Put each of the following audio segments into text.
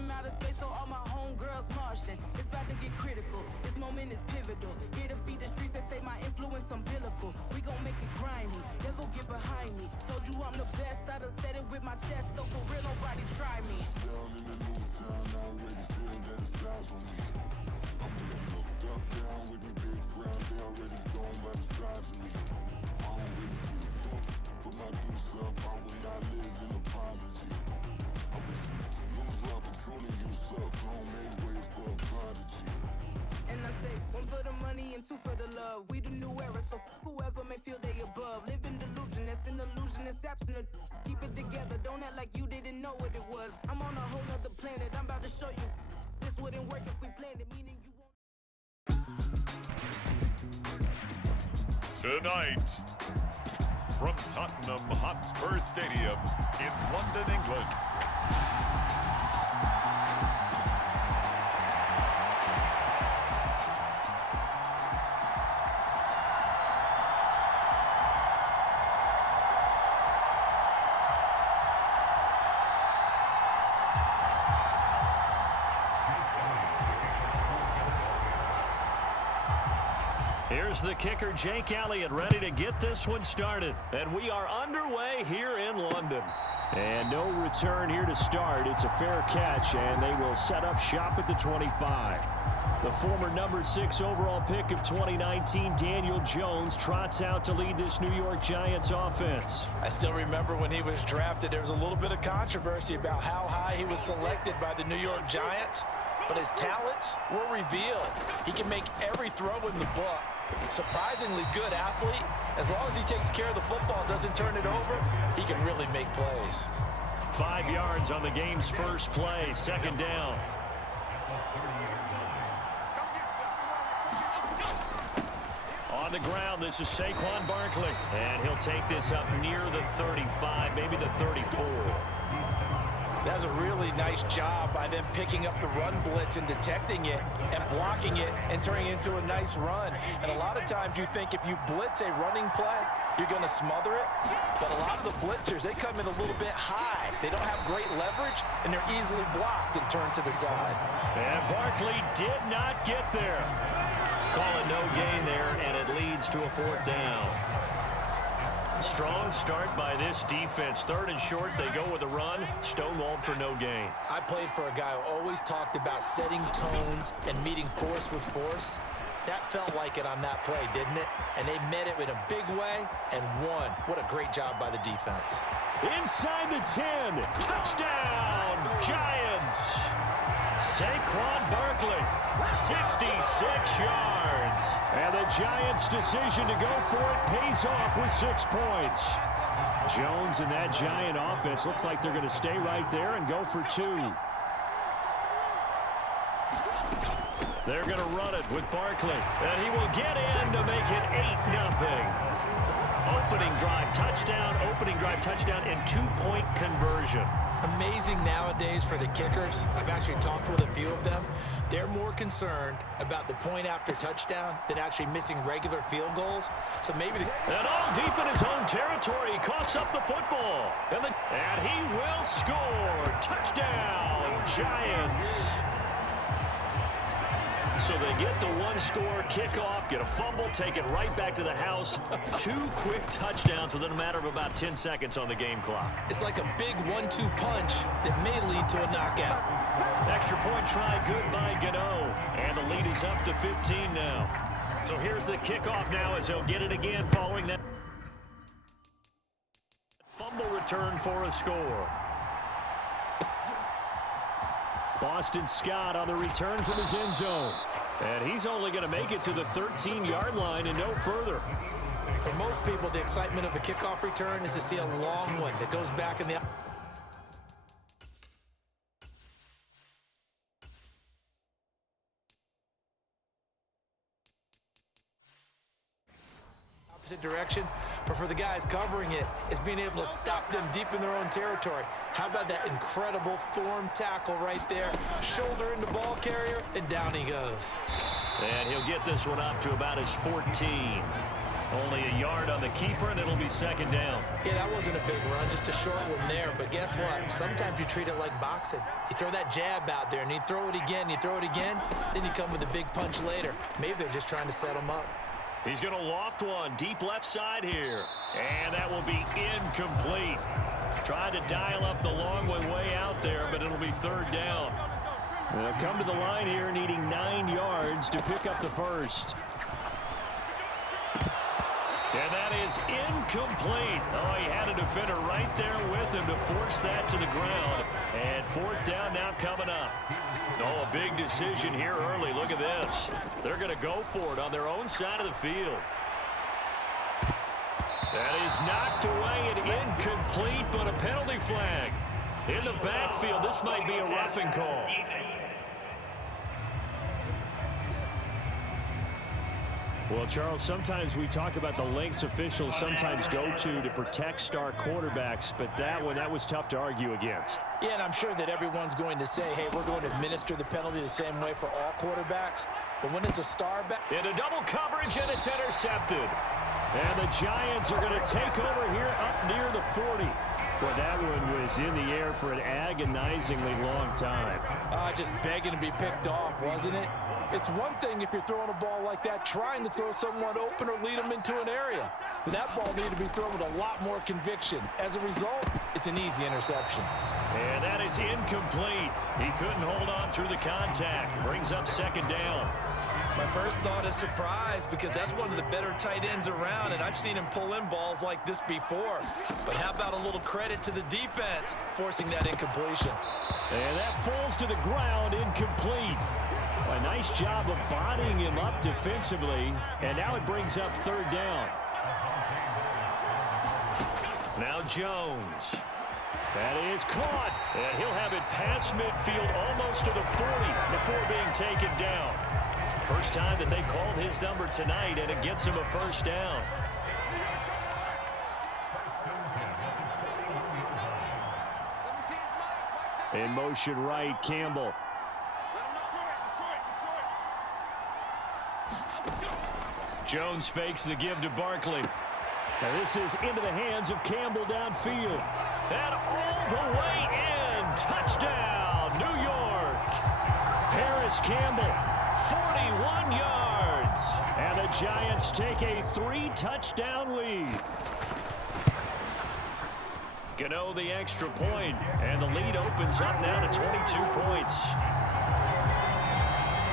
from outer space, so all my homegirls Martian. It's about to get critical. This moment is pivotal. Here to feed the streets that say my influence umbilical. We gon' make it grimy. Devil get behind me. Told you I'm the best. I done said it with my chest, so for real, nobody try me. Down in the new town, I already feel that it's eyes on me. I'm being looked up, down with these big crowds. They already gone by the size of me. I don't really give a fuck. Put my deuce up, I will not live in apology. I wish you lose the opportunity, you suck. Don't make way for a prodigy. And I say, one for the money and two for the love. We the new era, so whoever may feel they above. Live in delusion, that's an illusion, it's absent. Keep it together, don't act like you didn't know what it was. I'm on a whole nother planet, I'm about to show you. This wouldn't work if we planned it, meaning you won't. Tonight, from Tottenham Hotspur Stadium in London, England. Here's the kicker, Jake Elliott, ready to get this one started. And we are underway here in London. And no return here to start. It's a fair catch, and they will set up shop at the 25. The former number 6 overall pick of 2019, Daniel Jones, trots out to lead this New York Giants offense. I still remember when he was drafted, there was a little bit of controversy about how high he was selected by the New York Giants. But his talents were revealed. He can make every throw in the book. Surprisingly good athlete. As long as he takes care of the football, doesn't turn it over, he can really make plays. 5 yards on the game's first play, second down. On the ground, this is Saquon Barkley. And he'll take this up near the 35, maybe the 34. That's a really nice job by them picking up the run blitz and detecting it and blocking it and turning it into a nice run. And a lot of times you think if you blitz a running play, you're going to smother it. But a lot of the blitzers, they come in a little bit high. They don't have great leverage, and they're easily blocked and turned to the side. And Barkley did not get there. Call it no gain there, and it leads to a fourth down. Strong start by this defense. Third and short, they go with a run. Stonewalled for no gain. I played for a guy who always talked about setting tones and meeting force with force. That felt like it on that play, didn't it? And they met it in a big way and won. What a great job by the defense. Inside the 10. Touchdown, Giants. Saquon Barkley, 66 yards. And the Giants' decision to go for it pays off with 6 points. Jones and that Giant offense looks like they're going to stay right there and go for 2. They're going to run it with Barkley. And he will get in to make it 8-0. Opening drive touchdown, and 2-point conversion. Amazing nowadays for the kickers. I've actually talked with a few of them. They're more concerned about the point after touchdown than actually missing regular field goals. So maybe and all deep in his own territory, he coughs up the football. And he will score. Touchdown, Giants. So they get the one-score kickoff, get a fumble, take it right back to the house. 2 quick touchdowns within a matter of about 10 seconds on the game clock. It's like a big 1-2 punch that may lead to a knockout. Extra point try good by Gano. And the lead is up to 15 now. So here's the kickoff now as he'll get it again following that fumble return for a score. Boston Scott on the return from his end zone. And he's only going to make it to the 13-yard line and no further. For most people, the excitement of a kickoff return is to see a long one that goes back in the opposite direction. But for the guys covering it, it's being able to stop them deep in their own territory. How about that incredible form tackle right there? Shoulder in the ball carrier, and down he goes. And he'll get this one up to about his 14. Only a yard on the keeper, and it'll be second down. Yeah, that wasn't a big run, just a short one there. But guess what? Sometimes you treat it like boxing. You throw that jab out there, and you throw it again, then you come with a big punch later. Maybe they're just trying to set him up. He's going to loft one deep left side here. And that will be incomplete. Tried to dial up the long one way out there, but it'll be third down. They'll come to the line here needing 9 yards to pick up the first. And that is incomplete. Oh, he had a defender right there with him to force that to the ground. And fourth down now coming up. Oh, a big decision here early. Look at this. They're going to go for it on their own side of the field. That is knocked away and incomplete, but a penalty flag. In the backfield, this might be a roughing call. Well, Charles, sometimes we talk about the lengths officials sometimes go to protect star quarterbacks, but that was tough to argue against. Yeah, and I'm sure that everyone's going to say, hey, we're going to administer the penalty the same way for all quarterbacks. But when it's a star back... Into double coverage, and it's intercepted. And the Giants are going to take over here up near the 40. Well, that one was in the air for an agonizingly long time. Just begging to be picked off, wasn't it? It's one thing if you're throwing a ball like that, trying to throw someone open or lead them into an area. But that ball needed to be thrown with a lot more conviction. As a result, it's an easy interception. And that is incomplete. He couldn't hold on through the contact. Brings up second down. My first thought is surprise because that's one of the better tight ends around, and I've seen him pull in balls like this before. But how about a little credit to the defense forcing that incompletion? And that falls to the ground, incomplete. A nice job of bodying him up defensively, and now it brings up third down. Now Jones. That is caught, and he'll have it past midfield almost to the 40 before being taken down. First time that they called his number tonight, and it gets him a first down. In motion right, Campbell. Jones fakes the give to Barkley. Now this is into the hands of Campbell downfield. And all the way in. Touchdown, New York. Paris Campbell, 41 yards. And the Giants take a 3-touchdown lead. Gano the extra point, and the lead opens up now to 22 points.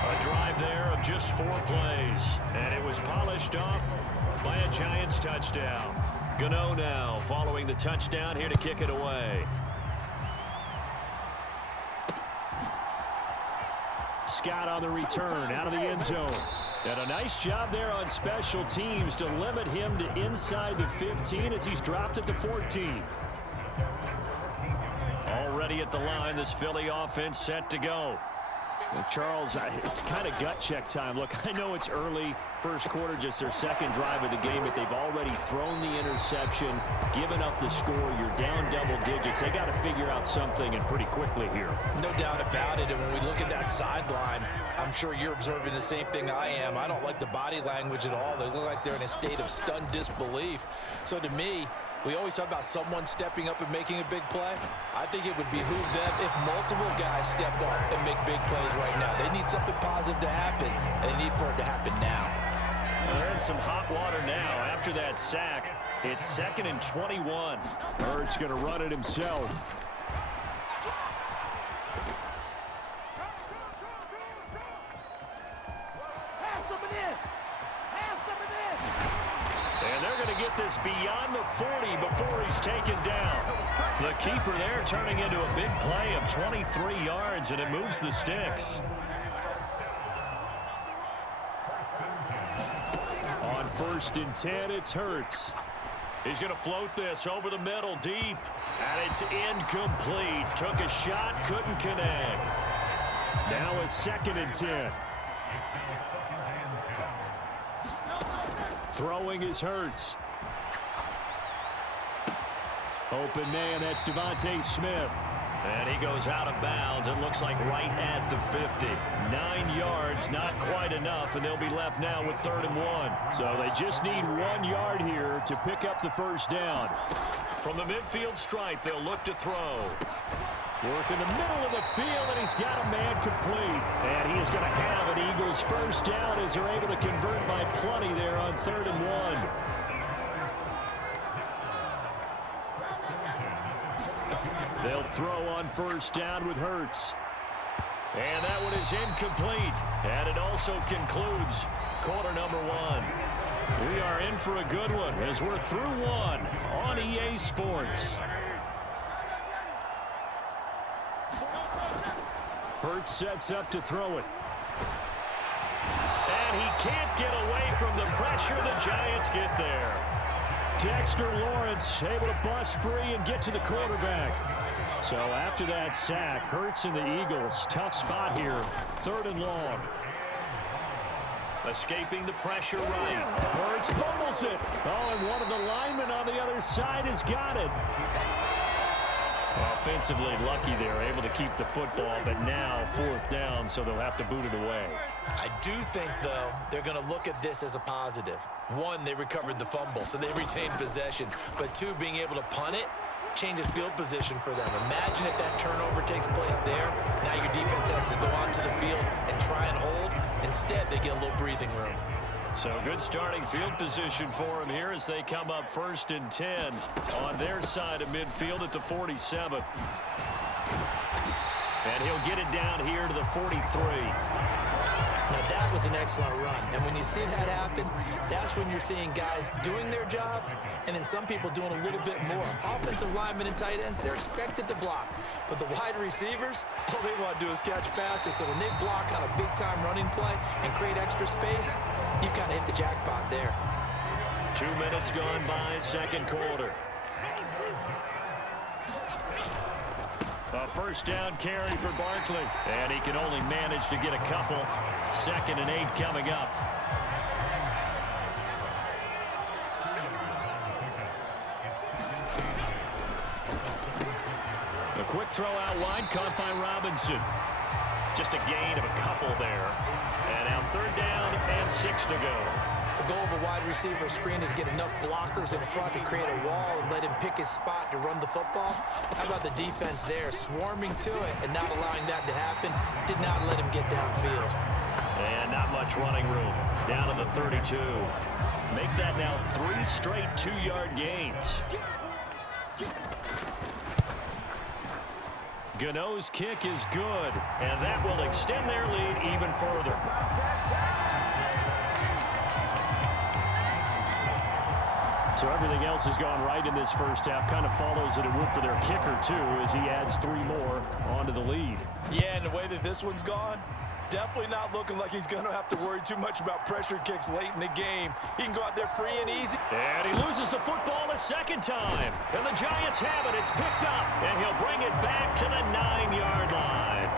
A drive there of just 4 plays, and it was polished off by a Giants touchdown. Gano now following the touchdown here to kick it away. Scott on the return out of the end zone. And a nice job there on special teams to limit him to inside the 15 as he's dropped at the 14. Already at the line, this Philly offense set to go. Well, Charles, it's kind of gut check time. Look, I know it's early, first quarter, just their second drive of the game, but they've already thrown the interception, given up the score. You're down double digits. They got to figure out something, and pretty quickly here. No doubt about it, and when we look at that sideline, I'm sure you're observing the same thing I am. I don't like the body language at all. They look like they're in a state of stunned disbelief. So to me, we always talk about someone stepping up and making a big play. I think it would behoove them if multiple guys stepped up and make big plays right now. They need something positive to happen, and they need for it to happen now. Well, they're in some hot water now. After that sack, it's 2nd and 21. Bird's going to run it himself. And they're going to get this beyond the 40 before he's taken down. The keeper there turning into a big play of 23 yards, and it moves the sticks. On 1st and 10, it's Hurts. He's going to float this over the middle deep, and it's incomplete. Took a shot, couldn't connect. Now a 2nd and 10. Throwing is Hurts. Open man, that's Devontae Smith. And he goes out of bounds. It looks like right at the 50. 9 yards, not quite enough, and they'll be left now with 3rd and 1. So they just need 1 yard here to pick up the first down. From the midfield stripe, they'll look to throw. Work in the middle of the field, and he's got a man complete. And he is going to have an Eagles first down as they're able to convert by plenty there on 3rd and 1. They'll throw on first down with Hurts. And that one is incomplete. And it also concludes quarter number 1. We are in for a good one as we're through 1 on EA Sports. Hurts sets up to throw it. And he can't get away from the pressure. The Giants get there. Dexter Lawrence able to bust free and get to the quarterback. So after that sack, Hurts and the Eagles, tough spot here, 3rd and long. Escaping the pressure right. Hurts fumbles it. Oh, and one of the linemen on the other side has got it. Offensively lucky they're able to keep the football, but now 4th down, so they'll have to boot it away. I do think, though, they're going to look at this as a positive. 1, they recovered the fumble, so they retained possession. But 2, being able to punt it changes field position for them. Imagine if that turnover takes place there. Now your defense has to go onto the field and try and hold. Instead, they get a little breathing room. So good starting field position for him here as they come up 1st and 10 on their side of midfield at the 47. And he'll get it down here to the 43. Now, that was an excellent run. And when you see that happen, that's when you're seeing guys doing their job and then some people doing a little bit more. Offensive linemen and tight ends, they're expected to block. But the wide receivers, all they want to do is catch passes. So when they block on a big-time running play and create extra space, you've kind of hit the jackpot there. 2 minutes gone by, 2nd quarter. A first down carry for Barkley. And he can only manage to get a couple. 2nd and 8 coming up. A quick throw out wide, caught by Robinson. Just a gain of a couple there. And now 3rd down and 6 to go. The goal of a wide receiver screen is get enough blockers in front to create a wall and let him pick his spot to run the football. How about the defense there, swarming to it and not allowing that to happen? Did not let him get downfield. And not much running room. Down to the 32. Make that now 3 straight 2-yard gains. Gano's kick is good, and that will extend their lead even further. So everything else has gone right in this first half. Kind of follows that it would for their kicker, too, as he adds 3 more onto the lead. Yeah, and the way that this one's gone, definitely not looking like he's going to have to worry too much about pressure kicks late in the game. He can go out there free and easy. And he loses the football a second time. And the Giants have it. It's picked up. And he'll bring it back to the 9-yard line.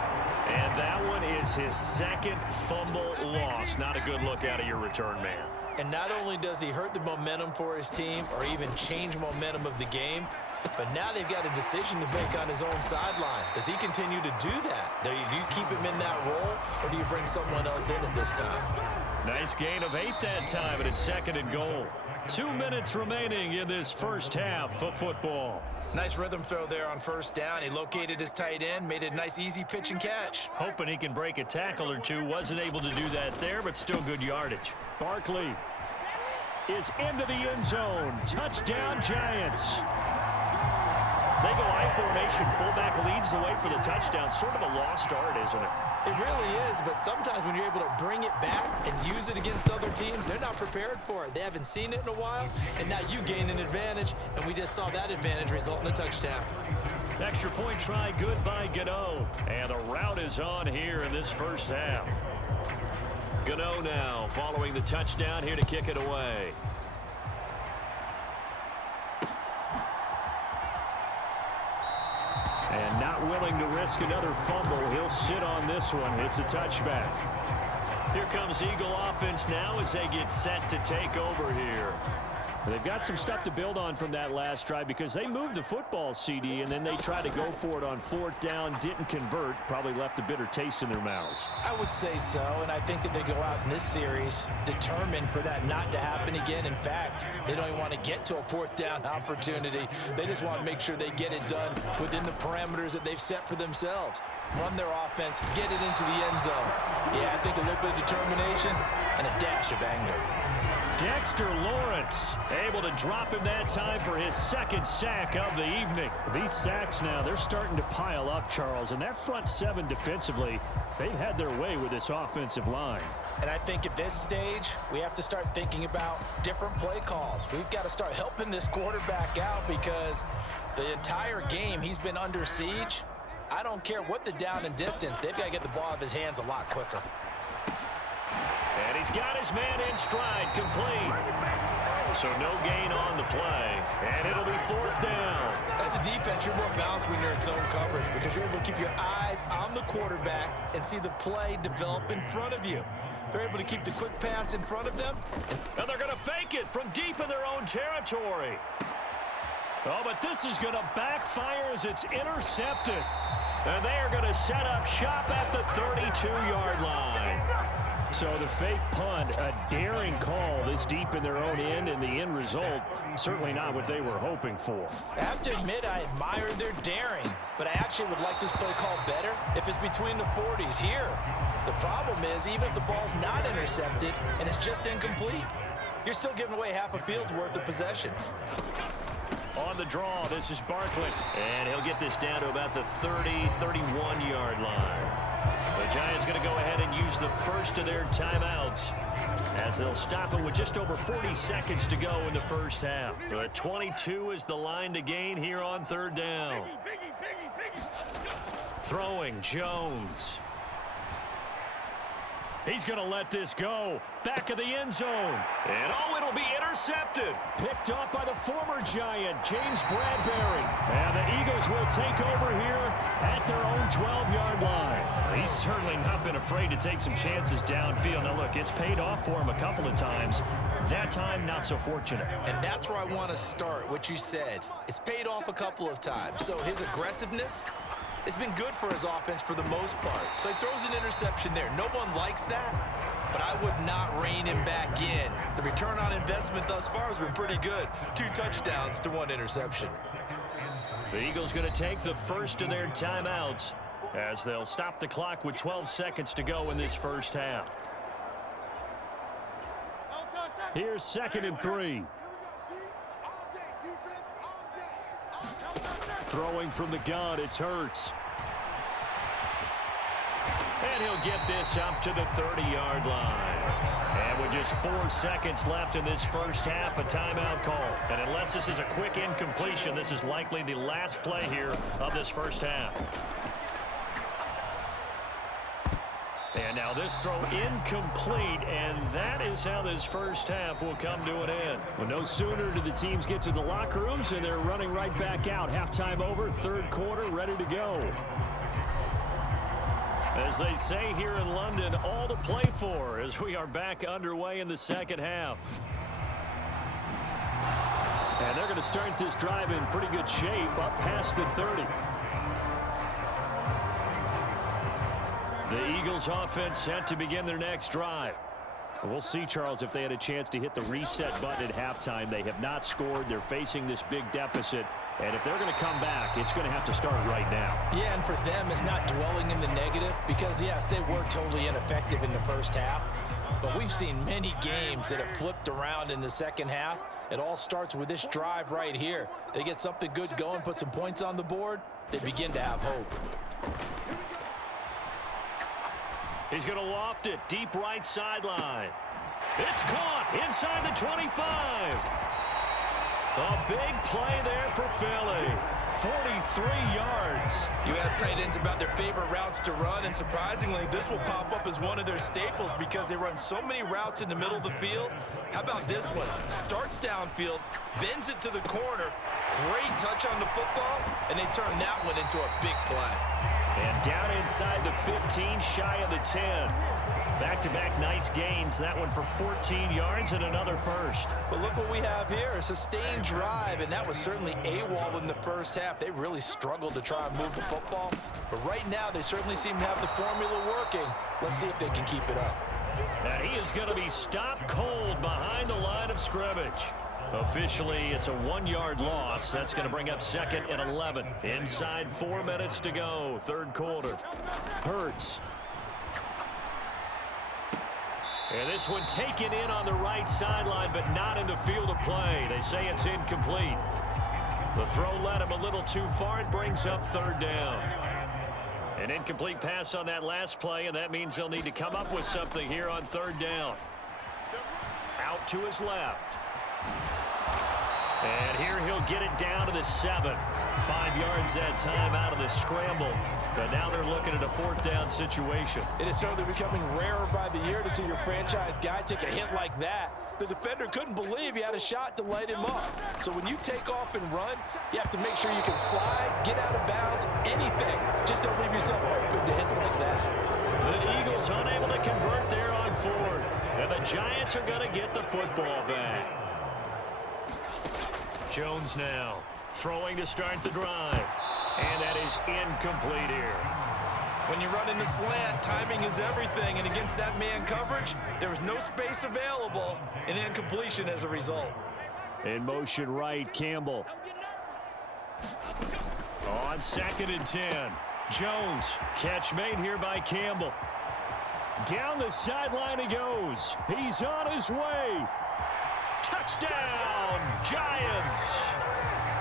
And that one is his 2nd fumble loss. Not a good look out of your return man. And not only does he hurt the momentum for his team or even change momentum of the game, but now they've got a decision to make on his own sideline. Does he continue to do that? Do you keep him in that role, or do you bring someone else in at this time? Nice gain of 8 that time, and it's 2nd and goal. 2 minutes remaining in this first half of football. Nice rhythm throw there on 1st down. He located his tight end, made a nice easy pitch and catch. Hoping he can break a tackle or two. Wasn't able to do that there, but still good yardage. Barkley is into the end zone. Touchdown, Giants. They go I formation. Fullback leads the way for the touchdown. Sort of a lost art, isn't it? It really is, but sometimes when you're able to bring it back and use it against other teams, they're not prepared for it. They haven't seen it in a while, and now you gain an advantage, and we just saw that advantage result in a touchdown. Extra point try, good by Gano. And the route is on here in this first half. Gano now following the touchdown here to kick it away. And not willing to risk another fumble. He'll sit on this one. It's a touchback. Here comes Eagle offense now as they get set to take over here. They've got some stuff to build on from that last drive because they moved the football, CD, and then they tried to go for it on 4th down, didn't convert, probably left a bitter taste in their mouths. I would say so, and I think that they go out in this series determined for that not to happen again. In fact, they don't even want to get to a 4th down opportunity. They just want to make sure they get it done within the parameters that they've set for themselves. Run their offense, get it into the end zone. Yeah, I think a little bit of determination and a dash of anger. Dexter Lawrence able to drop him that time for his 2nd sack of the evening. These sacks now, they're starting to pile up, Charles, and that front 7 defensively, they've had their way with this offensive line. And I think at this stage, we have to start thinking about different play calls. We've got to start helping this quarterback out because the entire game he's been under siege. I don't care what the down and distance, they've got to get the ball out of his hands a lot quicker. And he's got his man in stride, complete. So no gain on the play, and it'll be 4th down. As a defense, you're more balanced when you're in zone coverage because you're able to keep your eyes on the quarterback and see the play develop in front of you. They're able to keep the quick pass in front of them. And they're going to fake it from deep in their own territory. Oh, but this is going to backfire as it's intercepted. And they are going to set up shop at the 32-yard line. So the fake punt, a daring call this deep in their own end, and the end result, certainly not what they were hoping for. I have to admit, I admire their daring, but I actually would like this play call better if it's between the 40s here. The problem is, even if the ball's not intercepted and it's just incomplete, you're still giving away half a field's worth of possession. On the draw, this is Barkley, and he'll get this down to about the 31-yard line. The Giants going to go ahead and use the first of their timeouts as they'll stop it with just over 40 seconds to go in the first half. 22 is the line to gain here on 3rd down. Throwing Jones. He's going to let this go. Back of the end zone. And it'll be intercepted. Picked up by the former Giant, James Bradbury. And the Eagles will take over here at their own 12-yard line. He's certainly not been afraid to take some chances downfield. Now, look, it's paid off for him a couple of times. That time, not so fortunate. And that's where I want to start, what you said. It's paid off a couple of times. So his aggressiveness, it's been good for his offense for the most part. So he throws an interception there. No one likes that, but I would not rein him back in. The return on investment thus far has been pretty good. 2 touchdowns to 1 interception. The Eagles going to take the first of their timeouts as they'll stop the clock with 12 seconds to go in this first half. Here's 2nd and 3. Throwing from the gun, it's Hurts. And he'll get this up to the 30-yard line. And with just 4 seconds left in this first half, a timeout call. And unless this is a quick incompletion, this is likely the last play here of this first half. And now this throw incomplete, and that is how this first half will come to an end. Well, no sooner do the teams get to the locker rooms, and they're running right back out. Halftime over, 3rd quarter, ready to go. As they say here in London, all to play for as we are back underway in the 2nd half. And they're going to start this drive in pretty good shape up past the 30. The Eagles offense set to begin their next drive. We'll see, Charles, if they had a chance to hit the reset button at halftime. They have not scored. They're facing this big deficit. And if they're going to come back, it's going to have to start right now. Yeah, and for them, it's not dwelling in the negative because, yes, they were totally ineffective in the first half. But we've seen many games that have flipped around in the second half. It all starts with this drive right here. They get something good going, put some points on the board, they begin to have hope. He's going to loft it deep right sideline. It's caught inside the 25. A big play there for Philly. 43 yards. You ask tight ends about their favorite routes to run, and surprisingly, this will pop up as one of their staples because they run so many routes in the middle of the field. How about this one? Starts downfield, bends it to the corner, great touch on the football, and they turn that one into a big play. And down inside the 15, shy of the 10. Back-to-back nice gains. That one for 14 yards and another first. But look what we have here, a sustained drive, and that was certainly AWOL in the first half. They really struggled to try and move the football. But right now, they certainly seem to have the formula working. Let's see if they can keep it up. And he is going to be stopped cold behind the line of scrimmage. Officially, it's a 1-yard loss. That's going to bring up 2nd and 11. Inside 4 minutes to go, third quarter. Hurts. And this one taken in on the right sideline, but not in the field of play. They say it's incomplete. The throw led him a little too far. It brings up 3rd down. An incomplete pass on that last play, and that means they'll need to come up with something here on 3rd down. Out to his left. And here he'll get it down to the 7. 5 yards that time out of the scramble. But now they're looking at a 4th down situation. It is certainly becoming rarer by the year to see your franchise guy take a hit like that. The defender couldn't believe he had a shot to light him up. So when you take off and run, you have to make sure you can slide, get out of bounds, anything. Just don't leave yourself open to hits like that. The Eagles unable to convert there on 4th. And the Giants are going to get the football back. Jones now throwing to start the drive. And that is incomplete here. When you run in the slant, timing is everything. And against that man coverage, there was no space available. An incompletion as a result. In motion right, Campbell. On 2nd and 10. Jones. Catch made here by Campbell. Down the sideline he goes. He's on his way. Touchdown, Giants.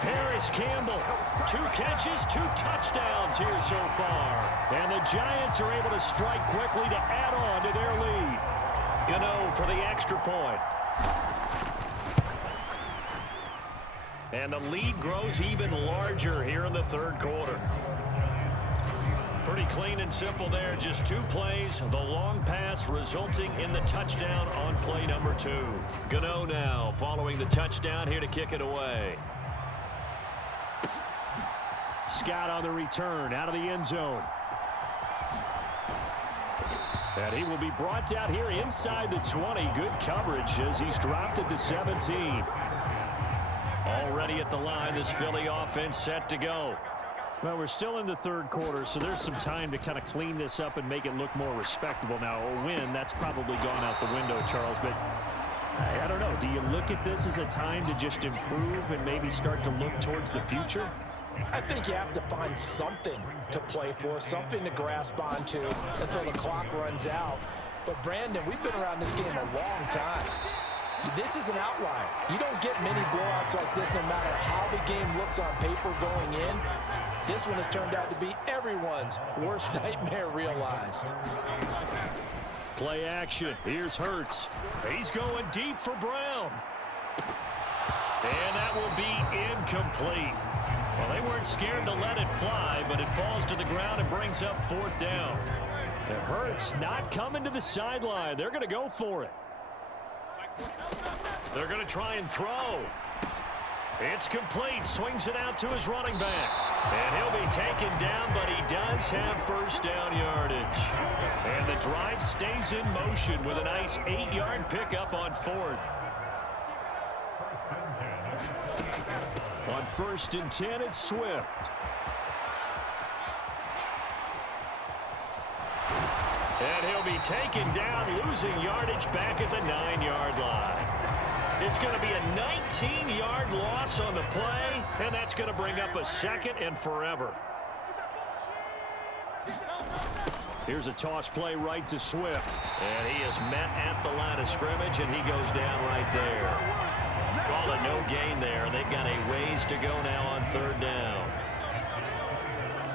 Paris Campbell, 2 catches, 2 touchdowns here so far. And the Giants are able to strike quickly to add on to their lead. Gano for the extra point. And the lead grows even larger here in the 3rd quarter. Pretty clean and simple there. Just 2 plays. The long pass resulting in the touchdown on play number 2. Gano now following the touchdown here to kick it away. Scott on the return out of the end zone. And he will be brought down here inside the 20. Good coverage as he's dropped at the 17. Already at the line, this Philly offense set to go. Well, we're still in the 3rd quarter, so there's some time to kind of clean this up and make it look more respectable. Now, a win, that's probably gone out the window, Charles, but I don't know. Do you look at this as a time to just improve and maybe start to look towards the future? I think you have to find something to play for, something to grasp onto until the clock runs out. But, Brandon, we've been around this game a long time. This is an outlier. You don't get many blowouts like this no matter how the game looks on paper going in. This one has turned out to be everyone's worst nightmare realized. Play action. Here's Hurts. He's going deep for Brown. And that will be incomplete. Well, they weren't scared to let it fly, but it falls to the ground and brings up 4th down. It hurts not coming to the sideline. They're going to go for it. They're going to try and throw. It's complete. Swings it out to his running back. And he'll be taken down, but he does have 1st down yardage. And the drive stays in motion with a nice 8-yard pickup on 4th. On 1st and 10, it's Swift. And he'll be taken down, losing yardage back at the 9-yard line. It's going to be a 19-yard loss on the play, and that's going to bring up a 2nd and forever. Here's a toss play right to Swift. And he is met at the line of scrimmage, and he goes down right there. Call it no gain there, and they've got a ways to go now on 3rd down.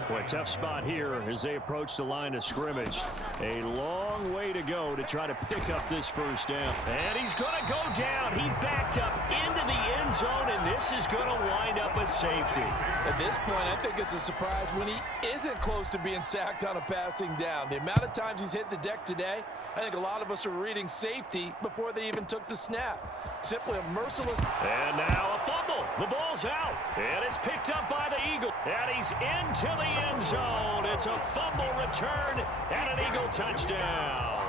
Boy, tough spot here as they approach the line of scrimmage. A long way to go to try to pick up this 1st down. And he's going to go down. He backed up into the end zone, and this is going to wind up a safety. At this point, I think it's a surprise when he isn't close to being sacked on a passing down. The amount of times he's hit the deck today, I think a lot of us are reading safety before they even took the snap. Simply a merciless. And now a fumble. The ball's out. And it's picked up by the Eagle. And he's into the end zone. It's a fumble return and an Eagle touchdown.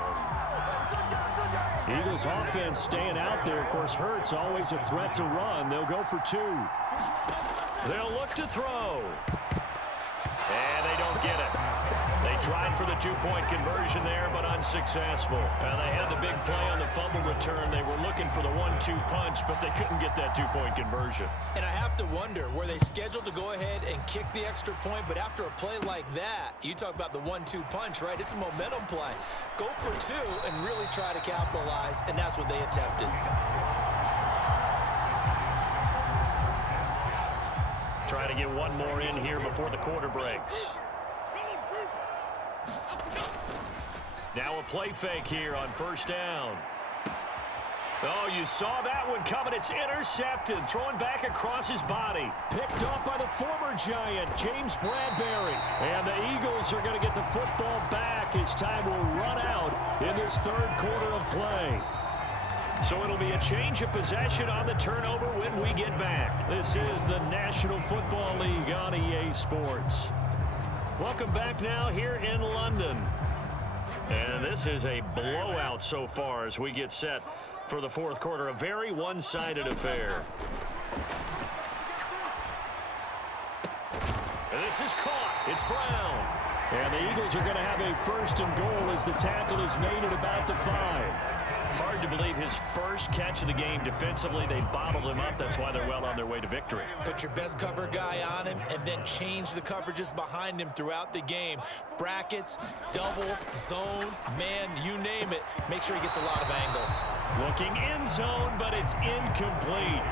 Eagles offense staying out there. Of course, Hurts always a threat to run. They'll go for 2. They'll look to throw. And they don't get it. They tried for the 2-point conversion there, but unsuccessful. They had the big play on the fumble return. They were looking for the 1-2 punch, but they couldn't get that 2-point conversion. And I have to wonder, were they scheduled to go ahead and kick the extra point, but after a play like that, you talk about the 1-2 punch, right? It's a momentum play. Go for 2 and really try to capitalize, and that's what they attempted. Trying to get one more in here before the quarter breaks. Now a play fake here on first down. Oh, you saw that one coming. It's intercepted. Throwing back across his body. Picked up by the former Giant, James Bradbury. And the Eagles are going to get the football back as time will run out in this third quarter of play. So it'll be a change of possession on the turnover when we get back. This is the National Football League on EA Sports. Welcome back now here in London. And this is a blowout so far as we get set for the fourth quarter. A very one-sided affair. And this is caught. It's Brown. And the Eagles are going to have a first and goal as the tackle is made at about the 5. Hard to believe his first catch of the game defensively. They bottled him up. That's why they're well on their way to victory. Put your best cover guy on him and then change the coverages behind him throughout the game. Brackets, double, zone, man, you name it. Make sure he gets a lot of angles. Looking in zone, but it's incomplete.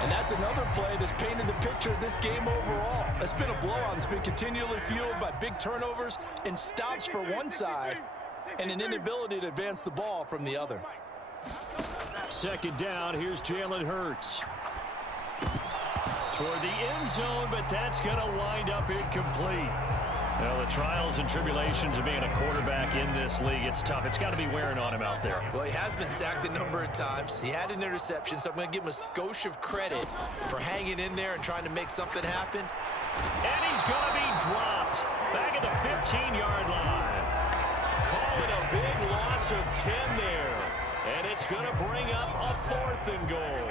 And that's another play that's painted the picture of this game overall. It's been a blowout. It's been continually fueled by big turnovers and stops for one side and an inability to advance the ball from the other. Second down, here's Jalen Hurts. Toward the end zone, but that's going to wind up incomplete. Well, the trials and tribulations of being a quarterback in this league, it's tough. It's got to be wearing on him out there. Well, he has been sacked a number of times. He had an interception, so I'm going to give him a skosh of credit for hanging in there and trying to make something happen. And he's going to be dropped back at the 15-yard line. Call it a big loss of 10 there. And it's going to bring up a 4th and goal.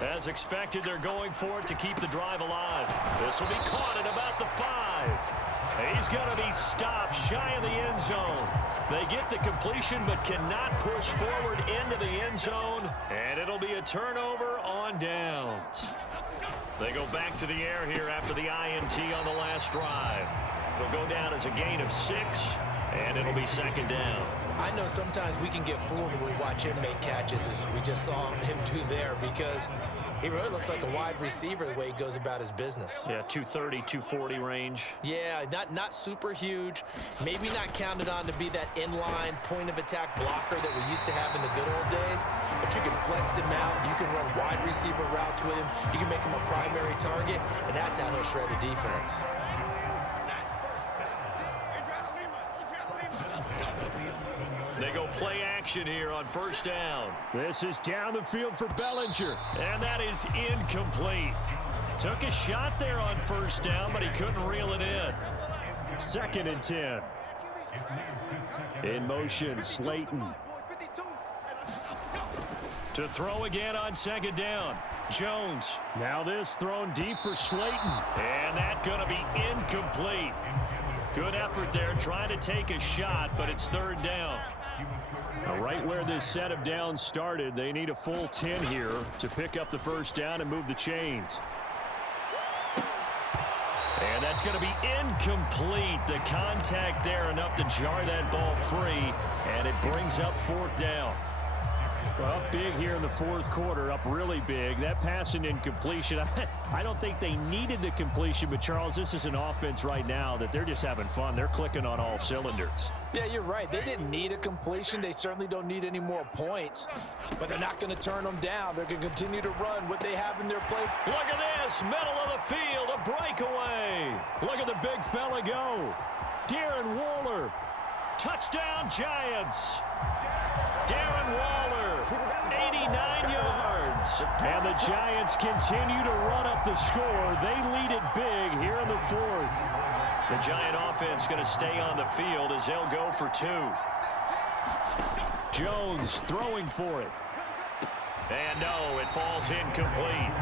As expected, they're going for it to keep the drive alive. This will be caught at about the 5. He's going to be stopped shy of the end zone. They get the completion but cannot push forward into the end zone. And it'll be a turnover on downs. They go back to the air here after the INT on the last drive. It'll go down as a gain of 6, and it'll be second down. I know sometimes we can get fooled when we watch him make catches, as we just saw him do there, because he really looks like a wide receiver the way he goes about his business. Yeah, 230, 240 range. Yeah, not super huge. Maybe not counted on to be that inline point-of-attack blocker that we used to have in the good old days, but you can flex him out. You can run wide receiver routes with him. You can make him a primary target, and that's how he'll shred the defense. They go play action here on first down. This is down the field for Bellinger, and that is incomplete. Took a shot there on first down, but he couldn't reel it in. 2nd and 10. In motion, Slayton. To throw again on 2nd down. Jones. Now this thrown deep for Slayton. And that's going to be incomplete. Good effort there, trying to take a shot, but it's 3rd down. Right where this set of downs started, they need a full 10 here to pick up the first down and move the chains. And that's going to be incomplete. The contact there enough to jar that ball free, and it brings up 4th down. Well, up big here in the fourth quarter, up really big. That pass and incompletion, I don't think they needed the completion, but Charles, this is an offense right now that they're just having fun. They're clicking on all cylinders. Yeah, you're right. They didn't need a completion. They certainly don't need any more points, but they're not going to turn them down. They're going to continue to run what they have in their play. Look at this, middle of the field, a breakaway. Look at the big fella go. Darren Waller, touchdown Giants. Darren Waller, 89 yards. Jones. And the Giants continue to run up the score. They lead it big here in the fourth. The Giant offense going to stay on the field as they'll go for 2. Jones throwing for it. And no, it falls incomplete.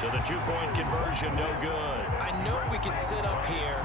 So the 2-point conversion no good. I know we can sit up here